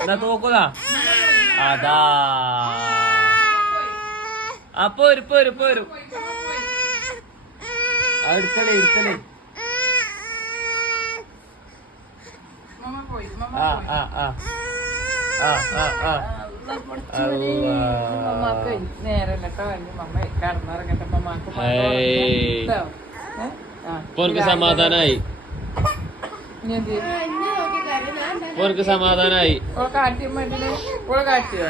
എന്നാ തോക്കുതാ അതാ പോരും പോരും പോരും എടുത്തലേ എടുത്തലേ സമാധാനായി സമാധാനായി കാട്ടിയോ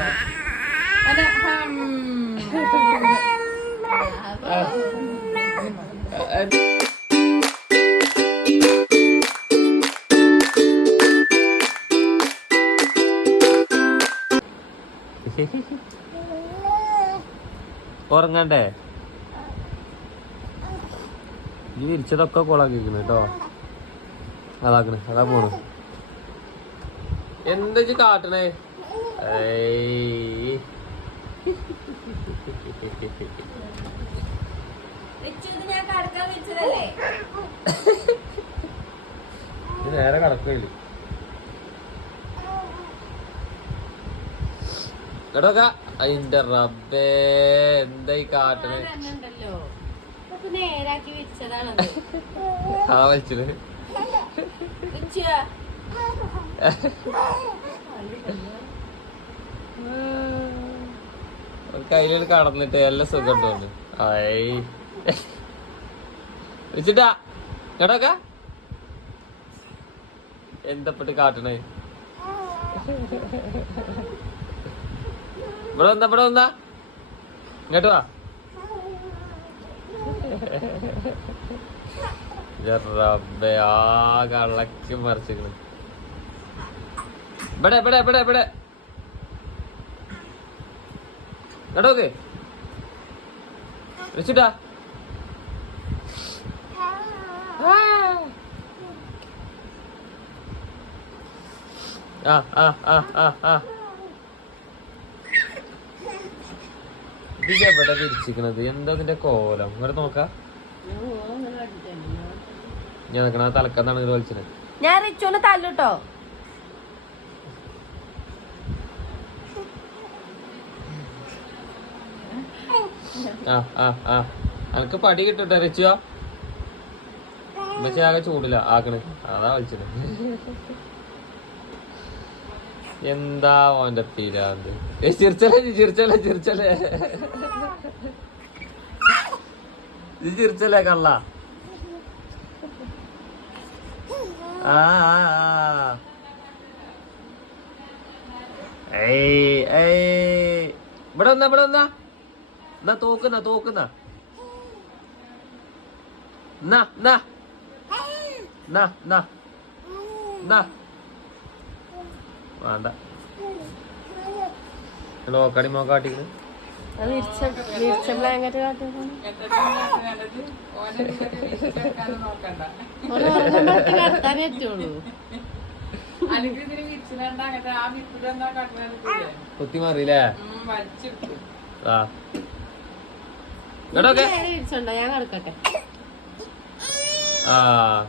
ഉറങ്ങണ്ടേ ഈ വിരിച്ചതൊക്കെ കൊളാക്കിക്കണ് കേട്ടോ അതാക്കണ് അതാ പോണു എന്താ കാട്ടണേ നേരെ കടക്കില്ല കേട്ടോക്ക അതിന്റെ റബ്ബേ എന്തായി കാട്ടണേ ആ വലിച്ചത് കയ്യില് കടന്നിട്ട് എല്ലാം സുഖം തോന്നു ആയി വെച്ചിട്ടാ കേട്ടോക്ക എന്തപ്പെട്ട് കാട്ടണേ ഇവിടെ വന്നാ ഇവിടെ വന്നാ ഇങ്ങോട്ട് വാ റബ്ബേ ആകെ അളക്കി മറിച്ചിക്കണ് ഇവിടെ ഇവിടെ ഇവിടെ ഇവിടെ കേട്ടോക്കെ വെച്ചിട്ടാ എവിടെ തിരിച്ചിക്കണത് എന്താ അതിന്റെ കോലം ഇങ്ങോട്ട് നോക്കാം ഞാൻ നിക്കണ തലക്കന്നാണ് ഇത് വലിച്ചത് ഞാൻ റിച്ചുവിനെ തല്ലുട്ടോ അനക്ക് പടി കിട്ടട്ടെ റിച്ചുവാ പക്ഷെ ആകെ ചൂടില്ല ആക്കണ് അതാ വലിച്ചത് എന്താ ഓന്റെ പിരാന്ത് ചിരിച്ചല്ലേ ചിരിച്ചല്ലേ ചിരിച്ചല്ലേ ഇത് ചിരിച്ചല്ലേ കള്ള ഇവിടെ വന്നാ ഇവിടെ വന്നാ എന്നാ തോക്കുന്ന തോക്കുന്ന വേണ്ട നോക്കാടി നോക്കാട്ടിക്കണ് കുത്തി മാറിയില്ലേ ഞാൻ കിടക്കട്ടെ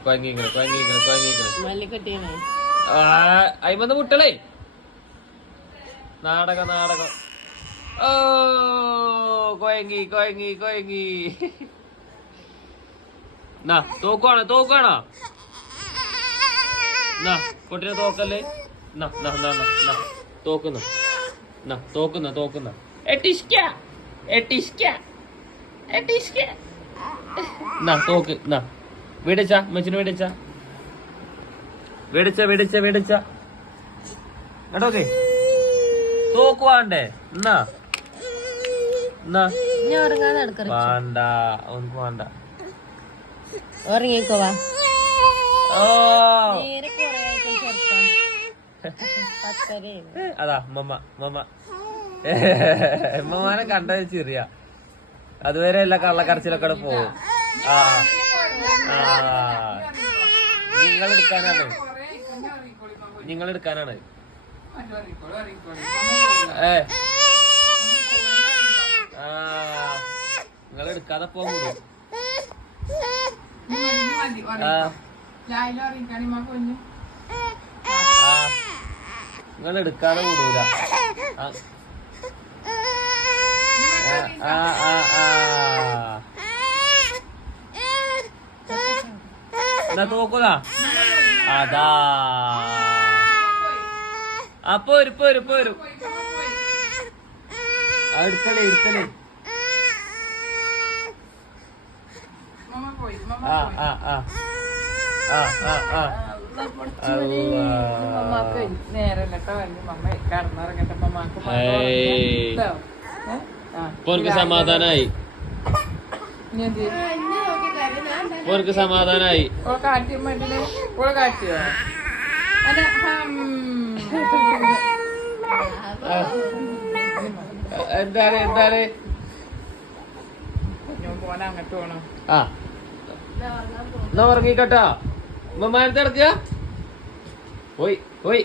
കൊയങ്ങിക്കണ് കൊയങ്ങിക്കണ് കൊയങ്ങിക്കണ് അയിമന്ന് മുട്ടളേ നാടകം നാടകം ഓ കൊയങ്ങി കൊയങ്ങി കൊയങ്ങി തോക്കുവാണോ തോക്കുവാണോ പൊട്ടിനെ തോക്കല്ലേ തോക്കുന്ന തോക്കുന്ന തോക്കുന്ന തോക്ക് വേടിച്ച മച്ചിന് വേടിച്ച വേടിച്ച വേടിച്ച വേടിച്ച കേട്ടോക്കെ തോക്കുവാണ്ടേ വേണ്ട അവനക്ക് വേണ്ട ഉറങ്ങിക്കോവാ അതാ മമ്മ മമ്മ മമ്മാനെ കണ്ടത് ചെറിയ അതുവരെ എല്ലാ കള്ളക്കരച്ചിലൊക്കെ പോവും നിങ്ങളെടുക്കാനാണ് നിങ്ങളെടുക്കാനാണ് നിങ്ങളെടുക്കാതെ പോകും നിങ്ങൾ എടുക്കാതെ കൂടൂല. എന്നാ നോക്കുക. അതാ അപ്പൊ വരും എടുക്കണേ നേരം കേട്ടോ മമ്മ കടന്നിറങ്ങട്ടെ മമ്മക്ക് എനിക്ക് സമാധാനായി. എനിക്ക് സമാധാനായി. കാട്ടിയ മണ്ടിന് ഓളെ കാട്ടിയോ എന്താണ് പോന അങ്ങോട്ട് പോണം. ആ എന്നാ ഉറങ്ങിക്കട്ടാ. ഉമ്മമാനത്തെ ഇടക്കുക. പോയി